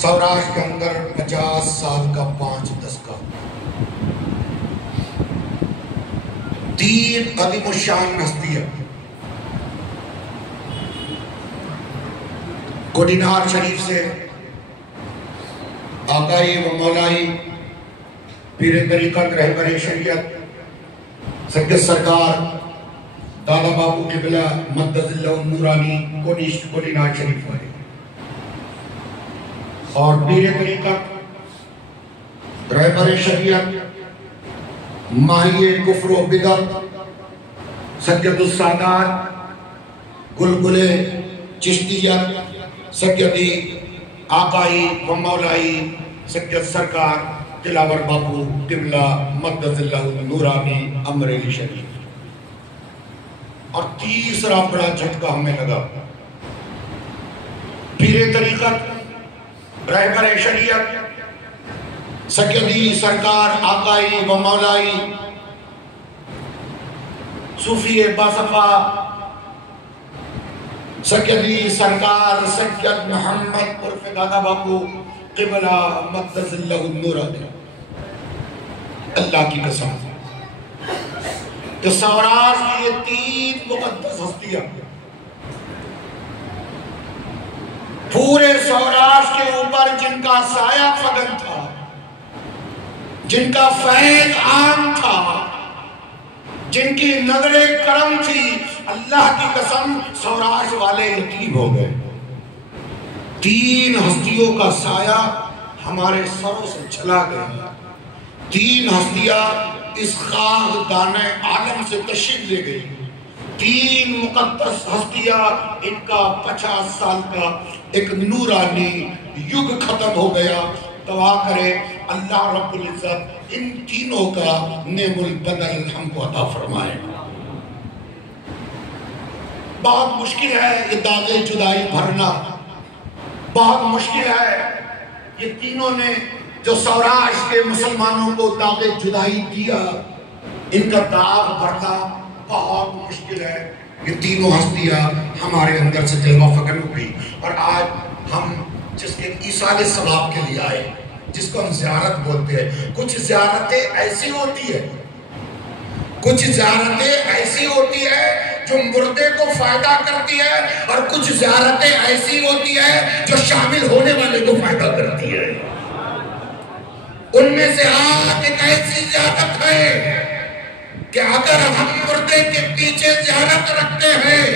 سوراشٹر کے اندر 50 سال کا 5 دسکا 3 عظیم الشان ہستیاں کوڈینار شریف سے آقائی و مولائی پیر طریقت رہبر شریعت سید سرکار دادا بابو قبلہ مدد اللہ نورانی کوڈینار شریف والے اور پیر طریقت رہبر شریعت ماہی کفر و بدعت سید السادات گلگلے چشتیت سیدی آقائی و مولائی سید سرکار دلاور بابو قبلہ مدد اللہ نورانی امریلی شریف. اور تیسرا بڑا جھٹکا ہمیں لگا پیر طریقت رہبر شریعت سیدی سرکار آقائی و مولائی صوفی باصفا سیدی سرکار سید محمد عرف دادا بابو قبلہ مدد اللہ نورانی. اللہ کی قسم کہ سوراشٹر کی یہ 3 مقدس ہستیاں پورے سوراشٹر کے اوپر جن کا سایہ فگن تھا، جن کا فیض عام تھا، جن کی نظر کرم تھی، اللہ کی قسم سوراشٹر والے یتیم ہو گئے. 3 ہستیوں کا سایہ ہمارے سروں سے چلا گیا. 3 ہستیاں اس خاکدان عالم سے تشریف لے گئی. 3 مقدس ہستیاں، ان کا 50 سال کا ایک نورانی یگ ختم ہو گیا. دعا کرے اللہ رب العزت ان تینوں کا نعم البدل ہم کو عطا فرمائے. بہت مشکل ہے یہ داغ جدائی بھرنا، بہت مشکل ہے. یہ تینوں نے جو سوراشٹر کے مسلمانوں کو داغ جدائی دیا، ان کا داغ بھرنا بہت مشکل ہے. یہ تینوں ہستیاں ہمارے اندر سے جلوہ فکر ہو گئی. اور آج ہم جس کے ایصال ثواب کے لیے آئے، جس کو ہم زیارت بولتے ہیں. کچھ زیارتیں ایسی ہوتی ہے، کچھ زیارتیں ایسی ہوتی ہے جو مردے کو فائدہ کرتی ہے، اور کچھ زیارتیں ایسی ہوتی ہے جو شامل ہونے والے کو فائدہ کرتی ہے. ان میں سے آج ایک ایسی زیارت ہے کہ اگر ہم مردے کے پیچھے زیارت رکھتے ہیں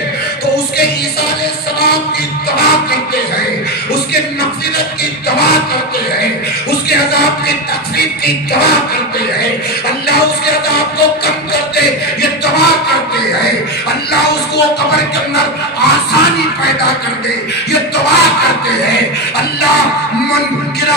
تو اس کے ایصال ثواب کی دعا کرتے ہیں، اس کے مغفرت کی دعا کرتے ہیں، اس کے عذاب کی تخفیف کی دعا کرتے ہیں. اللہ اس کے عذاب کو کم کر دے یہ دعا کرتے ہیں. اللہ اس کو قبر کے اندر آسانی پیدا کر دے یہ دعا کرتے ہیں. اللہ منکر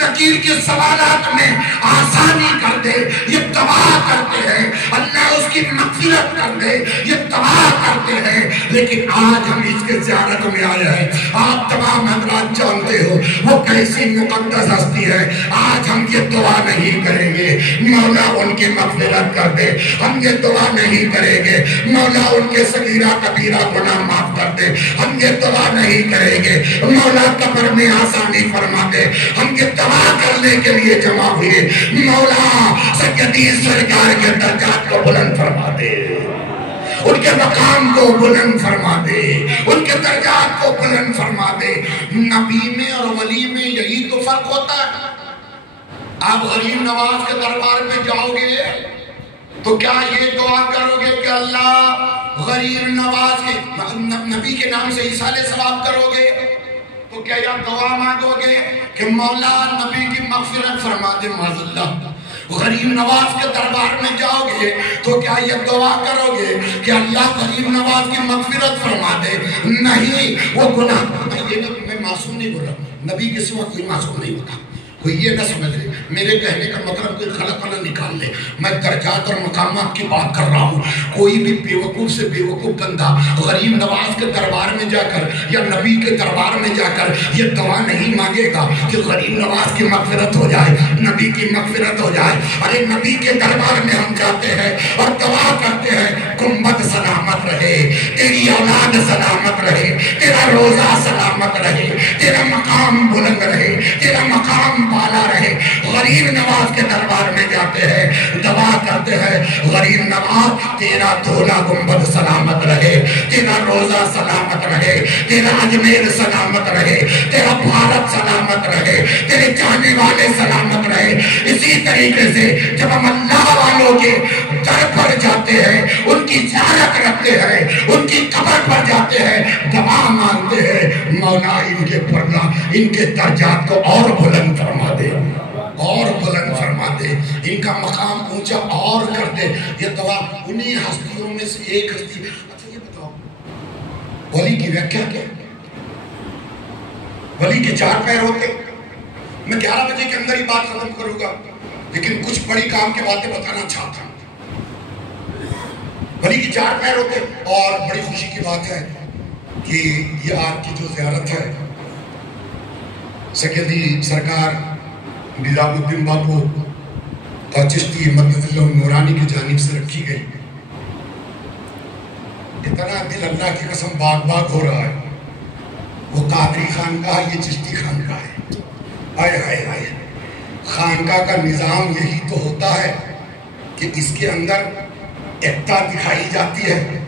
نکیر کے سوالات میں آسانی کر دے یہ دعا کرتے ہیں. اللہ اس کی مغفرت کر دے یہ دعا کرتے ہیں. لیکن آج ہم اس کے زیارت میں آئے ہیں. آپ تمام حضرات جانتے ہو وہ کیسی مقدس ہستی ہے. آج ہم یہ دعا نہیں کریں گے مولا ان کی مغفرت کر دے، ہم یہ دعا نہیں کریں گے مولا ان کے صغیرہ کبیرہ گناہ معاف کر دے، ہم یہ دعا نہیں کریں گے مولا قبر میں آسانی فرما دے. ہم یہ دعا کرنے کے لیے جمع ہوئے مولا سیدی سرکار کے درجات کو بلند فرما دے، ان کے مقام کو بلند فرما دے، ان کے درجات کو بلند فرما دے. نبی میں اور ولی میں یہی تو فرق ہوتا ہے. آپ غریب نواز کے دربار میں جاؤ گے تو کیا یہ دعا کرو گے کہ اللہ غریب نواز کے نبی کے نام سے ایصال ثواب کرو گے؟ تو کیا یہ دعا مانگو گے کہ مولا نبی کی مغفرت فرما دے؟ معاذ اللہ. غریب نواز کے دربار میں جاؤ گے تو کیا یہ دعا کرو گے کہ اللہ غریب نواز کی مغفرت فرما دے؟ نہیں، وہ گناہ. میں معصوم نہیں بول رہا، نبی کے سوا کوئی معصوم نہیں ہوتا. کوئی یہ نہ سمجھ لے میرے کہنے کا مطلب کوئی غلط نہ نکال لے. میں درجات اور مقامات کی بات کر رہا ہوں. کوئی بھی بیوقوف سے بیوقوف بندہ غریب نواز کے دربار میں جا کر یا نبی کے دربار میں جا کر یہ دعا نہیں مانگے گا کہ غریب نواز کی مغفرت ہو جائے، نبی کی مغفرت ہو جائے. ارے نبی کے دربار میں ہم جاتے ہیں اور دعا کرتے ہیں گنبد سلامت رہے، تیری اولاد سلامت رہے، تیرا روزہ سلامت سلامت رہے، تیرا مقام بلند رہے، تیرا مقام بالا رہے۔ غریب نواز کے دربار میں جاتے ہیں، دعا کرتے ہیں، غریب نواز تیرا دھولا گنبد سلامت رہے، تیرا روزہ سلامت رہے، تیرا اجمیر سلامت رہے، تیرا بھارت سلامت رہے، تیرے چاہنے والے سلامت رہے۔ اسی طریقے سے جب ہم اللہ والوں کے در پر جاتے ہیں، ان کی زیارت رکھتے ہیں، ان کی قبر پر جاتے ہیں، دعا مانگتے ہیں، مولا ان کے پردہ، ان کے درجات کو اور بلند فرما دے، اور بلند فرما دے، ان کا مقام اونچا اور کر دے۔ یہ دعا انہی ہستیوں میں سے ایک ہستی۔ اچھا یہ بتاؤ، ولی کی ویکیا کیا ہے؟ ولی کے 4 پیر ہوتے۔ میں 11 بجے کے اندر ہی بات ختم کروں گا، لیکن کچھ بڑی کام کی باتیں بتانا چاہتا ہوں۔ ولی کے 4 پیر ہوتے، اور بڑی خوشی کی بات ہے کہ یہ آپ کی جو زیارت ہے سکیدی سرکار نظام الدین بابو اور چشتی مدد اللہ نورانی کی جانب سے رکھی گئی۔ اتنا دل اللہ کی قسم باغ باغ ہو رہا ہے۔ وہ قادری خانقاہ، یہ چشتی خانقاہ ہے۔ آئے آئے آئے، خانقاہ کا نظام یہی تو ہوتا ہے کہ اس کے اندر ایکتا دکھائی جاتی ہے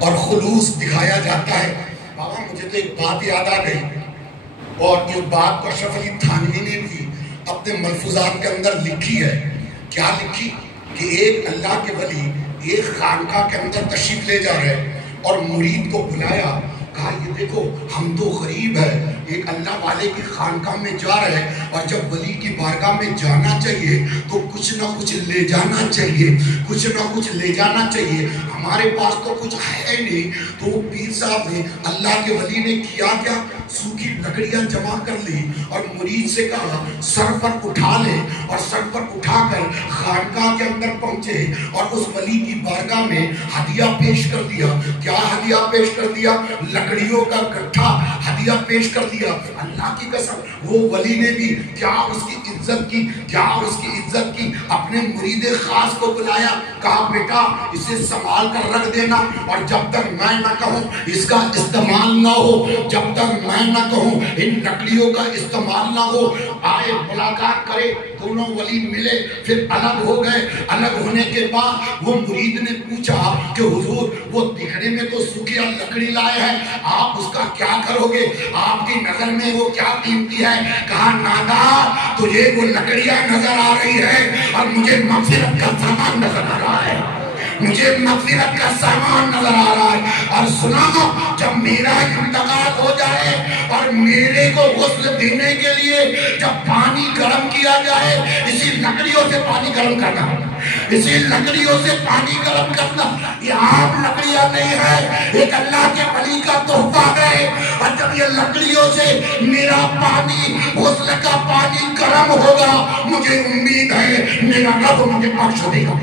اور خلوص دکھایا جاتا ہے۔ بابا مجھے تو ایک بات یاد آ گئی، اور اس بات کو اشرف علی تھانوی نے بھی اپنے ملفوظات کے اندر لکھی ہے۔ کیا لکھی؟ کہ ایک اللہ کے ولی ایک خانقاہ کے اندر تشریف لے جا رہے اور مرید کو بلایا، کہا یہ دیکھو ہم تو غریب ہیں، ایک اللہ والے کی خانقاہ میں جا رہے ہیں، اور جب ولی کی بارگاہ میں جانا چاہیے تو کچھ نہ کچھ لے جانا چاہیے، کچھ نہ کچھ لے جانا چاہیے، ہمارے پاس تو کچھ ہے نہیں۔ تو وہ پیر صاحب نے، اللہ کے ولی نے کیا کیا؟ سوکھی لکڑیاں جمع کر لی اور مرید سے کہا سر پر اٹھا لے، اور سر پر اٹھا کر خانقاہ کے اندر پہنچے اور اس ولی کی بارگاہ میں ہدیہ پیش کر دیا۔ کیا ہدیہ پیش کر دیا؟ لکڑیوں کا گٹھا ہدیہ پیش کر دیا۔ اللہ کی قسم وہ ولی نے بھی کیا اس کی عزت کی، کیا اس کی عزت کی، اپنے مرید خاص کو بلایا، کہا بیٹا اسے سنبھال کر رکھ دینا، اور جب تک میں نہ کہوں اس کا استعمال نہ ہو، جب تک میں نہ کہوں ان لکڑیوں کا استعمال نہ ہو۔ آئے ملاقات کرے، دونوں ولی ملے، پھر الگ ہو گئے۔ الگ ہونے کے بعد وہ مرید نے پوچھا کہ حضور وہ دکھنے میں تو سوکھی لکڑی لائے ہیں، آپ اس کا کیا کرو گے؟ آپ کی نظر میں وہ کیا قیمتی ہے؟ کہا نادار تجھے وہ لکڑیاں نظر آ رہی ہے اور مجھے مغفرت کا سامان نظر آ رہا ہے، مجھے مغفرت کا سامان نظر آ رہا ہے۔ اور سنا جب میرا انتقال ہو جائے اور میرے کو غسل دینے کے لیے جب پانی گرم کیا جائے، اسی لکڑیوں سے پانی گرم کرنا، اسی لکڑیوں سے پانی گرم کرنا۔ یہ عام لکڑیاں نہیں ہے، ایک اللہ کے ولی کا تحفہ ہے، اور جب یہ لکڑیوں سے میرا پانی، غسل کا پانی گرم ہوگا، مجھے امید ہے میرا رب مجھے بخش دے گا۔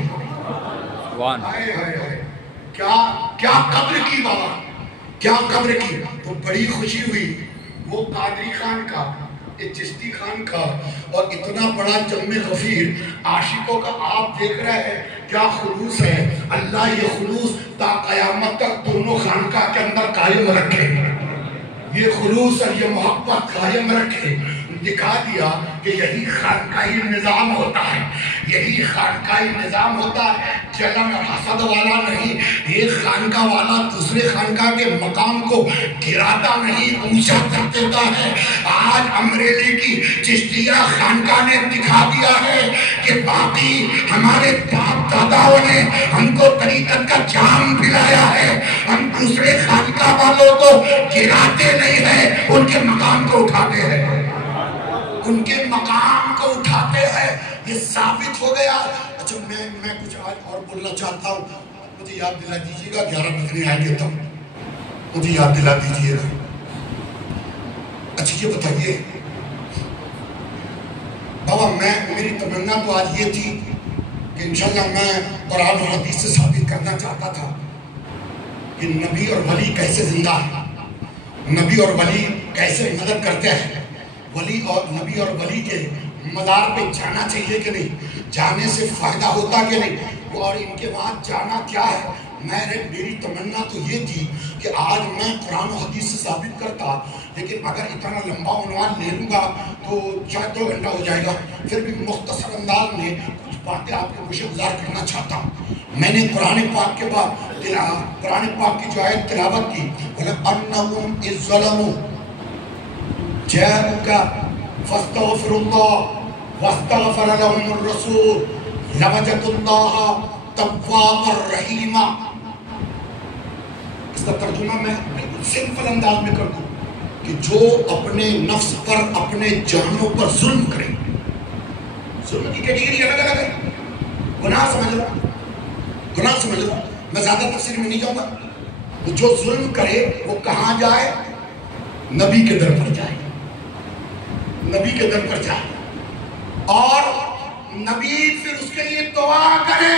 کیا قبر کی بابا، کیا قبر کی۔ تو بڑی خوشی ہوئی، وہ قادری خان کا، یہ چشتی خان کا، اور اتنا بڑا جم غفیر عاشقوں کا آپ دیکھ رہے ہیں کیا خلوص ہے۔ اللہ یہ خلوص تا قیامت تک دونوں خانقاہ کے اندر قائم رکھے، یہ خلوص اور یہ محبت قائم رکھے۔ دکھا دیا کہ یہی خانقاہی نظام ہوتا ہے، یہی خانقاہی نظام ہوتا ہے، جلن اور حسد والا نہیں۔ ایک خانقاہ والا دوسرے خانقاہ کے مقام کو گراتا نہیں، اونچا کر دیتا ہے۔ آج امریلی کی چشتیہ خانقاہ نے دکھا دیا ہے کہ باقی ہمارے باپ داداؤں نے ہم کو طریقت کا جام پلایا ہے، ہم دوسرے خانقاہ والوں کو گراتے نہیں ہیں، ان کے مقام کو اٹھاتے ہیں، ان کے مقام کو اٹھاتے ہیں۔ یہ ثابت ہو گیا۔ اچھا میں کچھ آج اور بولنا چاہتا ہوں، مجھے یاد دلا دیجیے گا، 11 بجنے آئیں گے تب مجھے یاد دلا دیجیے گا۔ اچھا یہ بتائیے بابا، میری تمنا تو آج یہ تھی کہ انشاءاللہ میں قرآن اور حدیث سے ثابت کرنا چاہتا تھا کہ نبی اور ولی کیسے زندہ ہے، نبی اور ولی کیسے مدد کرتے ہیں، ولی اور نبی اور ولی کے مزار پہ جانا چاہیے کہ نہیں، جانے سے فائدہ ہوتا کہ نہیں، اور ان کے بعد جانا کیا ہے، میری تمنا تو یہ تھی کہ آج میں قرآن و حدیث سے ثابت کرتا، لیکن اگر اتنا لمبا عنوان لے لوں گا تو شاید 2 گھنٹہ ہو جائے گا. پھر بھی مختصر انداز میں کچھ باتیں آپ کے گوشے گزار کرنا چاہتا ہوں. میں نے قرآن پاک کے بعد قرآن پاک کی جو آیت تلاوت کی، وَلَأَنَّهُمْ إِذْ ظَلَمُوا جَاءُوكَ فَاسْتَغْفِرُوا اللَّهَ وَاسْتَغْفَرَ لَهُمُ الرَّسُولُ لَوَجَدُوا اللَّهَ تَوَّابًا رَحِيمًا. اس کا ترجمہ میں بالکل سمپل انداز میں کر دوں کہ جو اپنے نفس پر، اپنے جانوں پر ظلم کرے. ظلم کی کیٹیگری الگ الگ ہے. گناہ سمجھ لو، گناہ سمجھ لو، میں زیادہ تفصیل میں نہیں جاؤں گا. جو ظلم کرے وہ کہاں جائے؟ نبی کے در پر جائے، نبی کے در پر جائے، اور نبی پھر اس کے لیے دعا کرے،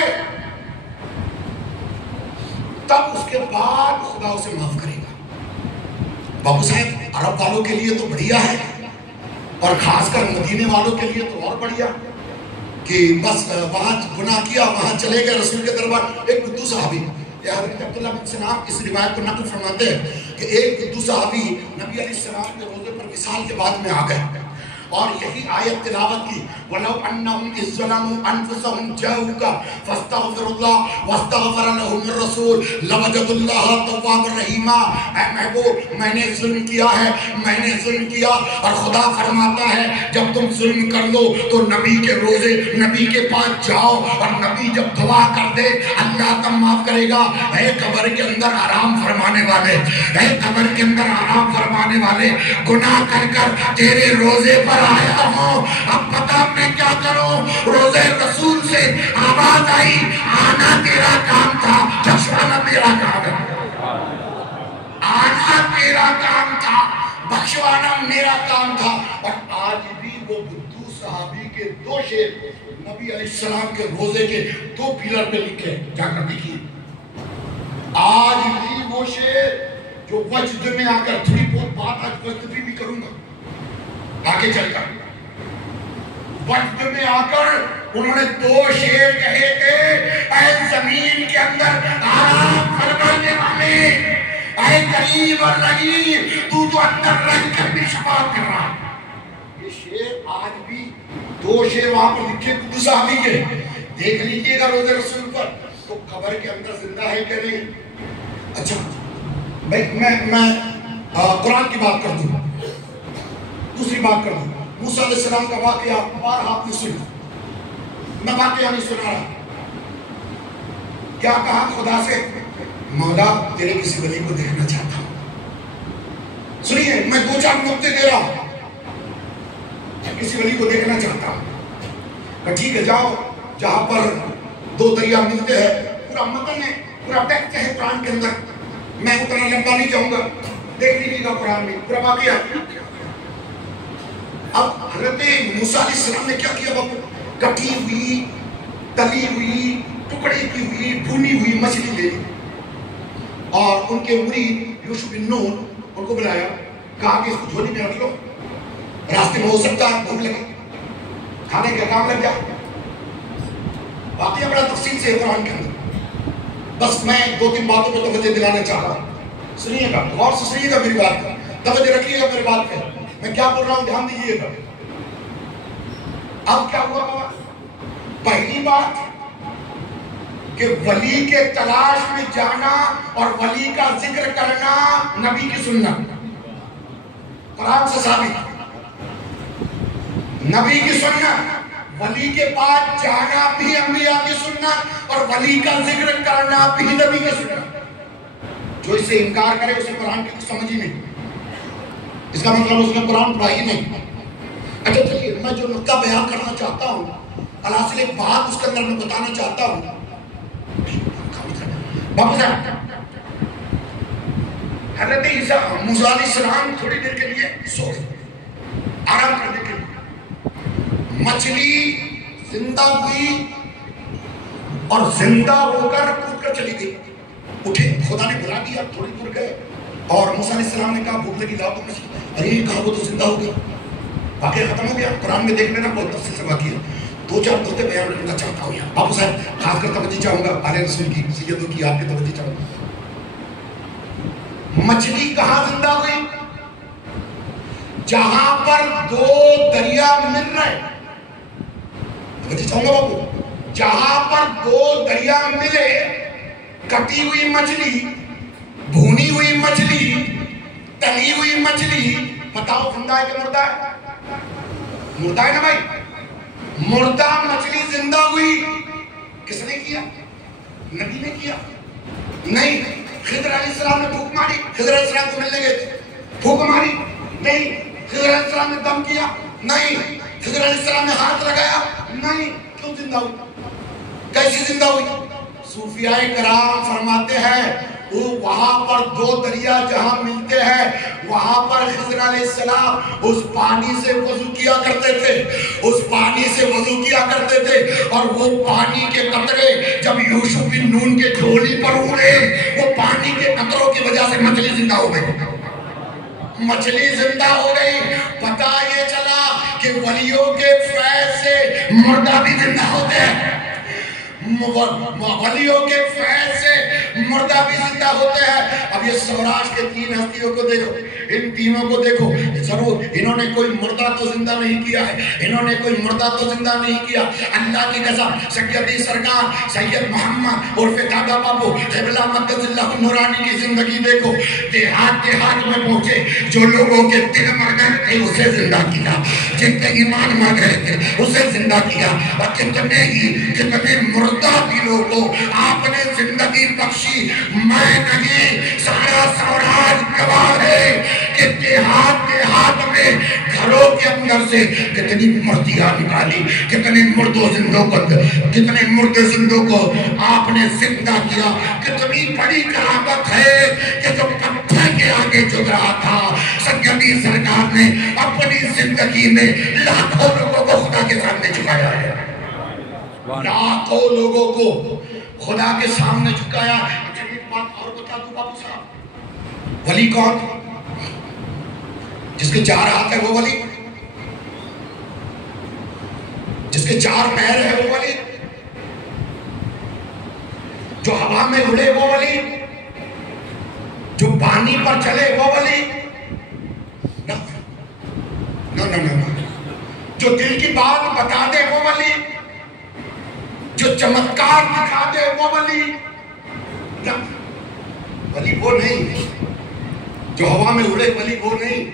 تب اس کے بعد خدا اسے معاف کرے گا. بابو صاحب عرب والوں کے لیے تو بڑھیا ہے، اور خاص کر مدینے والوں کے لیے تو اور بڑھیا کہ بس وہاں گناہ کیا، وہاں چلے گئے رسول کے دربار. ایک بدو صحابی حضرت عبداللہ بن سلام اس روایت کو نقل فرماتے ہیں کہ ایک بدو صحابی نبی علیہ السلام کے روزے پر وصال کے بعد میں آ گئے اور یہی آیت تلاوت کی، وَلَوْ أَنَّهُمْ إِذْ ظَلَمُوا أَنفُسَهُمْ جَاءُوكَ فَاسْتَغْفِرُوا اللَّهَ وَاسْتَغْفَرَ لَهُمُ الرَّسُولُ لَوَجَدُوا اللَّهَ تَوَّابًا رَحِيمًا. اے محبوب، میں نے ظلم کیا ہے، میں نے ظلم کیا، اور خدا فرماتا ہے جب تم ظلم کر لو تو نبی کے روزے، نبی کے پاس جاؤ، اور نبی جب دعا کر دے اللہ تب معاف کرے گا. اے قبر کے اندر آرام فرمانے والے، اے قبر کے اندر آرام فرمانے والے، گناہ کر کر تیرے روزے پر آیا ہوں، اب پتا میں کیا کروں؟ روزے رسول سے آواز آئی، آنا تیرا کام تھا، بخشوانا تیرا کام ہے. آنا تیرا کام تھا، بخشوانا میرا کام تھا. اور آج بھی وہ بدو صحابی کے 2 شعر نبی علیہ السلام کے روزے کے 2 پیلر پہ لکھے، جا کر دیکھیے. آج بھی وہ شعر جو وجد میں آ کر، تھوڑی بہت بات آج وجد بھی کروں گا آگے چل کر، وقت میں آ کر انہوں نے 2 شعر کہے تھے، اے زمین کے اندر آرام فرمانے والے، اے قریب اور رحیم، تو اندر رہ کر بھی شفاعت کر رہا. یہ شعر آج بھی 2 شعر وہاں پر لکھے بدو صحابی کے، دیکھ لیجئے گا روزے رسول پر. تو قبر کے اندر زندہ ہے کہ نہیں؟ اچھا بھائی میں قرآن کی بات کر دوں، دوسری بات کر دوں. موسیٰ علیہ السلام کا واقعہ بار آپ نے سنا، میں واقعہ نہیں سنا رہا. کیا کہا خدا سے؟ مولا تیرے کسی ولی کو دیکھنا چاہتا ہوں. سنیے میں 2-4 نقطے دے رہا ہوں، کسی ولی کو دیکھنا چاہتا ہوں. کہ ٹھیک ہے جاؤ، جہاں پر 2 دریا ملتے ہیں، پورا متن ہے، پورا ٹیکسٹ ہے قرآن کے اندر، میں اتنا لمبا نہیں جاؤں گا، دیکھ لیجیے گا قرآن میں پورا واقعہ. اب حضرت موسیٰ علیہ السلام نے کیا کیا؟ کٹی ہوئی، تلی ہوئی، ٹکڑی کی ہوئی، بھونی ہوئی مچھلی لے لی، اور ان کے مرید یوشع بن نون ان کو بلایا، کہا کہ اس کو جھولی میں رکھ لو، راستے میں ہو سکتا ہے بھوک لگے، کھانے کا کام لگ جائے. واقعہ بڑا تفصیل سے ہے قرآن کے اندر، بس میں 2-3 باتوں پہ توجہ دلانا چاہ رہا ہوں. سنیے گا، غور سے سنیے گا میری بات پر، توجہ رکھیے گا میری بات پہ، میں کیا بول رہا ہوں دھیان دیجیے گا. اب کیا ہوا بابا؟ پہلی بات کہ ولی کے تلاش میں جانا اور ولی کا ذکر کرنا نبی کی سنت، قرآن سے ثابت. نبی کی سنت، ولی کے پاس جانا بھی انبیاء کی سنت، اور ولی کا ذکر کرنا بھی نبی کی سنت. جو اس سے انکار کرے اسے قرآن کی سمجھ ہی نہیں، اس کا مطلب اس نے قرآن پڑھا ہی نہیں. اچھا چلیے، میں جو نقطہ بیان کرنا چاہتا ہوں، الحاصل ایک بات اس کے اندر میں بتانا چاہتا ہوں. بابو صاحب، حضرت موسیٰ علیہ السلام تھوڑی دیر کے لیے سو گئے، آرام کرنے کے لیے. مچھلی زندہ ہوئی اور زندہ ہو کر کود کر چلی گئی. اٹھے، خدا نے بلا دیا، تھوڑی دور گئے، اور موسیٰ علیہ السلام نے کہا بھوک لگی، لاؤ تو مچھلی. ارے کہا وہ تو زندہ ہو گیا، واقعہ ختم ہو گیا. قرآن میں دیکھ لینا بہت تفصیل سے واقعہ. دو چار نقطے بیان کرنا چاہتا ہوں یہاں. باپو صاحب خاص کر توجہ چاہوں گا آل رسول کی، سیدوں کی، آپ کی توجہ چاہوں گا. مچھلی کہاں زندہ ہوئی؟ جہاں پر دو دریا مل رہے. توجہ چاہوں گا باپو، جہاں پر دو دریا ملے، کٹی ہوئی مچھلی، بھونی ہوئی مچھلی، تلی ہوئی مچھلی، بتاؤ زندہ ہے کہ مردہ ہے؟ مردہ ہے نا بھائی. مردہ مچھلی زندہ ہوئی، کس نے کیا؟ نبی نے کیا؟ نہیں. خضر علیہ السلام نے پھونک ماری، خضر علیہ السلام کو ملنے گئے تھے، پھونک ماری؟ نہیں. خضر علیہ السلام نے دم کیا؟ نہیں. خضر علیہ السلام نے ہاتھ لگایا؟ نہیں. کیوں زندہ ہوئی؟ کیسی زندہ ہوئی؟ صوفیاء کرام فرماتے ہیں وہاں پر دو دریا جہاں ملتے ہیں وہاں پر خضر علیہ السلام اس پانی سے وضو کیا کرتے تھے، اس پانی سے وضو کیا کرتے تھے، اور وہ پانی کے قطرے جب یوسف بن نون کے جھولی پر اڑے، وہ پانی کے قطروں کی وجہ سے مچھلی زندہ ہو گئی. مچھلی زندہ ہو گئی. پتہ یہ چلا کہ ولیوں کے فیض سے مردہ بھی زندہ ہوتے ہیں، ولیوں کے فیض سے مردہ بھی زندہ ہوتے ہیں. اب یہ سوراج کے تین ہستیوں کو دیکھو، ان تینوں کو دیکھو. ضرور انہوں نے کوئی مردہ تو زندہ نہیں کیا ہے، انہوں نے کوئی مردہ تو زندہ نہیں کیا. اللہ کی قسم سیدی سرکار سید محمد عرف دادا بابو قبلہ مقدس اللہ نورانی کی زندگی دیکھو. دیہات میں پہنچے، جو لوگوں کے دل مر گئے تھے اسے زندہ کیا، جن کے ایمان مر گئے تھے اسے زندہ کیا. اور کتنے مردہ دلوں کو آپ نے زندگی بخشی. میں نہیں، سارا سوراج گواہ ہے کہ دیہات میں گھروں کے اندر سے کتنی مردیاں نکالی، کتنے مردے زندوں کو آپ نے زندہ کیا. کتنی بڑی کرامت ہے کہ جو پتھر کے آگے جھک رہا تھا، سیدی سرکار نے اپنی زندگی میں لاکھوں لوگوں کو خدا کے سامنے جھکایا ہے، لاکھوں لوگوں کو خدا کے سامنے جھکایا. اچھا ایک بات اور بتا دوں باپو صاحب، ولی کون؟ جس کے چار ہاتھ ہے وہ ولی، جس کے چار پیر ہے وہ ولی، جو ہوا میں اڑے وہ ولی، جو پانی پر چلے وہ ولی، جو دل کی بات بتا دے وہ ولی، جو چمتکار دکھا دے وہ ولی. ولی وہ نہیں جو ہوا میں اڑے، ولی وہ نہیں.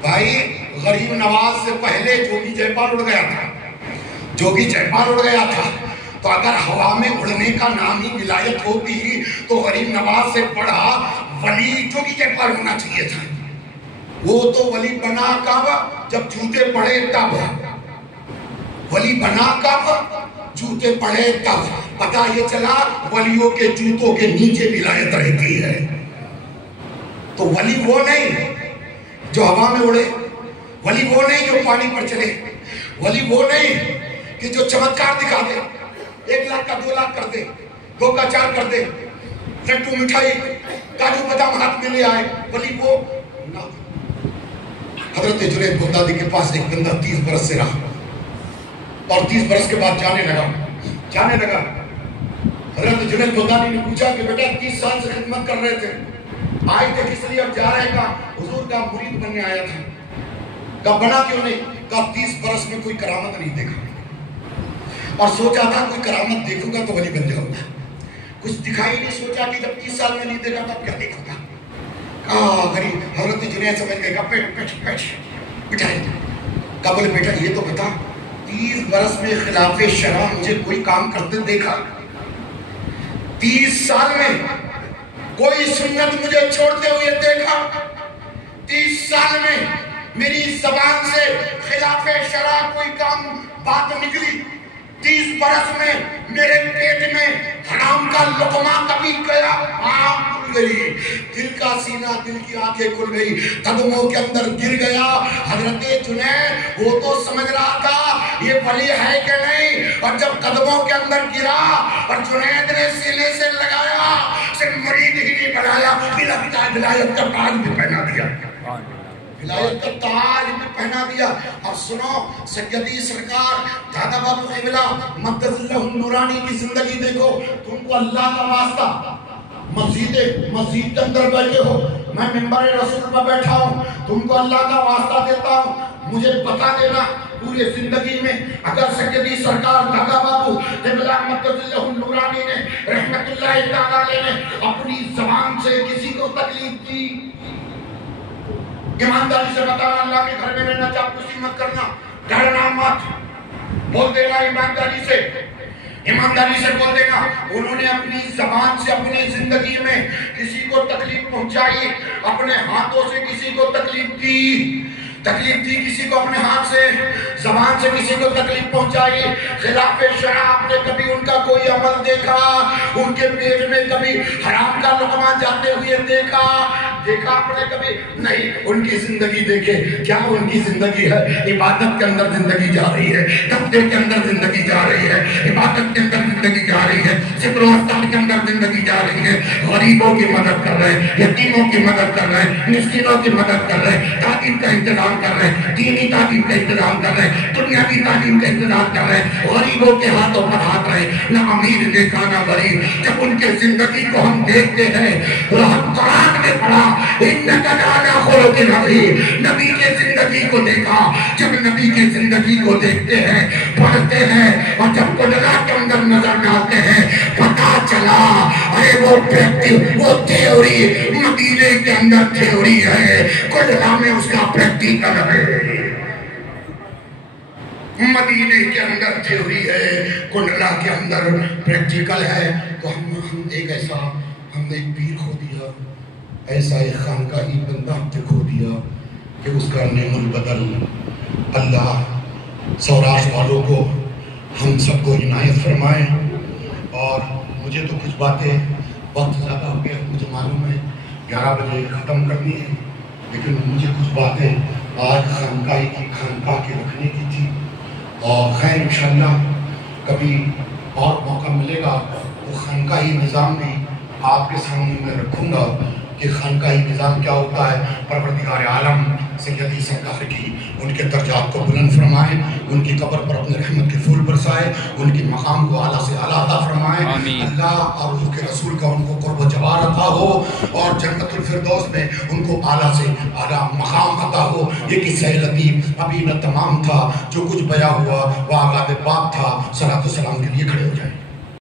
بھائی غریب نواز سے پہلے جوگی جے پال اڑ گیا تھا، جوگی جے پال اڑ گیا تھا. تو اگر ہوا میں اڑنے کا نام ہی ولایت ہوتی تو غریب نواز سے بڑا ولی جوگی جے پال ہونا چاہیے تھا. وہ تو ولی بنا کب؟ جب جوتے پڑے تب. ولی بنا کب؟ جوتے پڑے تب. پتہ یہ چلا ولیوں کے جوتوں کے نیچے ولایت رہتی ہے. تو ولی وہ نہیں جو ہوا میں اڑے، ولی وہ نہیں جو پانی پر چلے، ولی وہ نہیں کہ جو چمتکار دکھا دے، 1 لاکھ کا 2 لاکھ کر دے، 2 کا 4 کر دے، لڈو مٹھائی کاجو بادام ہاتھ میں لے آئے. ولی وہ نہ. حضرت جنید بغدادی کے پاس ایک بندہ 30 برس سے رہا اور 30 برس کے بعد جانے لگا. حضرت جنید بغدادی نے پوچھا کہ بیٹا 30 سال سے خدمت کر رہے تھے، آئے تھے کس لیے، اب جا رہے کا حضور کا مرید بننے آیا تھا. کہا بنا کیوں نہیں؟ کہا 30 برس میں کوئی کرامت نہیں دیکھا اور سوچا تھا کوئی کرامت دیکھوں گا تو ولی بن جاؤں گا. کچھ دکھائی نہیں، سوچا کہ جب 30 سال میں نہیں دیکھا تب کیا دیکھوں گا. کہا غریب حضرت جنید سمجھ گئے، کہا پیٹ بٹھائے. کہا بولے بیٹا یہ تو بتا 30 برس میں خلاف شرع مجھے کوئی کام کرتے دیکھا؟ 30 سال میں کوئی سنت مجھے چھوڑتے ہوئے دیکھا؟ 30 سال میں میری زبان سے خلاف شرع کوئی کام بات نکلی؟ 30 برس میں میرے پیٹ میں حرام کا لقمہ کبھی گیا؟ آنکھ کھل گئی، دل کا سینہ، دل کی آنکھیں کھل گئی، قدموں کے اندر گر گیا. حضرت جنید وہ تو سمجھ رہا تھا یہ ولی ہے کہ نہیں، اور جب قدموں کے اندر گرا اور جنید نے سینے سے لگایا، صرف مرید ہی نہیں بنایا، ولایت کا تاج بھی پہنا دیا. ولایت کا تاج میں پہنا دیا. اور سنو سیدی سرکار دادا بابو قبلہ مدد اللہ نورانی کی زندگی دیکھو. تم کو اللہ کا واسطہ مسجد کے اندر بیٹھے ہو, میں منبر رسول پر بیٹھا ہوں, تم کو اللہ کا واسطہ دیتا ہوں, مجھے بتا دینا پورے زندگی میں اگر سیدی سرکار دادا بابو قبلہ مدد اللہ نورانی نے رحمت اللہ تعالی نے اپنی زبان سے کسی کو تکلیف دی, ایمانداری سے بتانا, اللہ کے گھر میں رہنا, چاپلوسی مت کرنا, ڈرنا مت, بول دینا ایمانداری سے بول دینا. انہوں نے اپنی زبان سے اپنی زندگی میں کسی کو تکلیف پہنچائی, اپنے ہاتھوں سے کسی کو تکلیف دی کسی کو اپنے ہاتھ سے زبان سے کسی کو تکلیف پہنچائی. خلاف شرع آپ نے کبھی ان کا کوئی عمل دیکھا, ان کے پیٹ میں کبھی حرام کا لقمہ جاتے ہوئے دیکھا آپ نے کبھی نہیں. ان کی زندگی دیکھے, کیا ان کی زندگی ہے, عبادت کے اندر زندگی جا رہی ہے, تقوی کے اندر زندگی جا رہی ہے, عبادت کے اندر زندگی جا رہی ہے, ذکر و اذکار کے اندر زندگی جا رہی ہے, غریبوں کی مدد کر رہے ہیں, یتیموں کی مدد کر رہے ہیں, مسکینوں کی مدد کر رہے ہیں, تعلیم کا انتظام کر رہے ہیں, دینی تعلیم کا انتظام کر رہے ہیں, دنیاوی تعلیم کا انتظام کر رہے ہیں, غریبوں کے ہاتھوں پر ہاتھ رہے, نہ امیر دیکھا نہ غریب. جب ان کے زندگی کو ہم دیکھتے ہیں, قرآن میں پڑھا انک لعلی خلق عظیم, نبی کے زندگی کو دیکھا. جب نبی کے زندگی کو دیکھتے ہیں, پڑھتے ہیں, اور جب قدرہ کے اندر نظر میں آتے ہیں, پتا چلا ارے وہ تھیوری مدینے کے اندر تھیوری ہے, قدرہ میں اس کا پریکٹیکل ہے. مدینے کے اندر تھیوری ہے, کنڈلا کے اندر پریکٹیکل ہے. تو ہم ایک ایسا, ہم نے ایک پیر کھو دیا, ایسا ایک خانقاہی بندہ ہم نے کھو دیا کہ اس کا نعم البدل اللہ سوراشٹر والوں کو ہم سب کو عنایت فرمائے. اور مجھے تو کچھ باتیں وقت زیادہ ہو گیا, مجھے معلوم ہے 11 بجے ختم کرنی ہے, لیکن مجھے کچھ باتیں آج خانقاہ کے رکھنے کی تھی. اور خیر انشاءاللہ کبھی اور موقع ملے گا تو خانقاہی نظام بھی آپ کے سامنے میں رکھوں گا کہ خانقاہی نظام کیا ہوتا ہے. پروردگار عالم سیدی سرکار کی ان کے درجات کو بلند فرمائے, ان کی قبر پر اپنے رحمت کے پھول برسائے, ان کی مقام کو اعلیٰ سے اعلیٰ عطا فرمائے. اللہ اور اس کے رسول کا ان کو قرب و جوار عطا ہو, اور جنت الفردوس میں ان کو اعلیٰ سے اعلیٰ مقام عطا ہو. یہ قصہ لطیف ابھی نہ تمام تھا, جو کچھ بیان ہوا وہ آغاز باب تھا. صلاۃ و سلام کے لیے کھڑے ہو جائیں.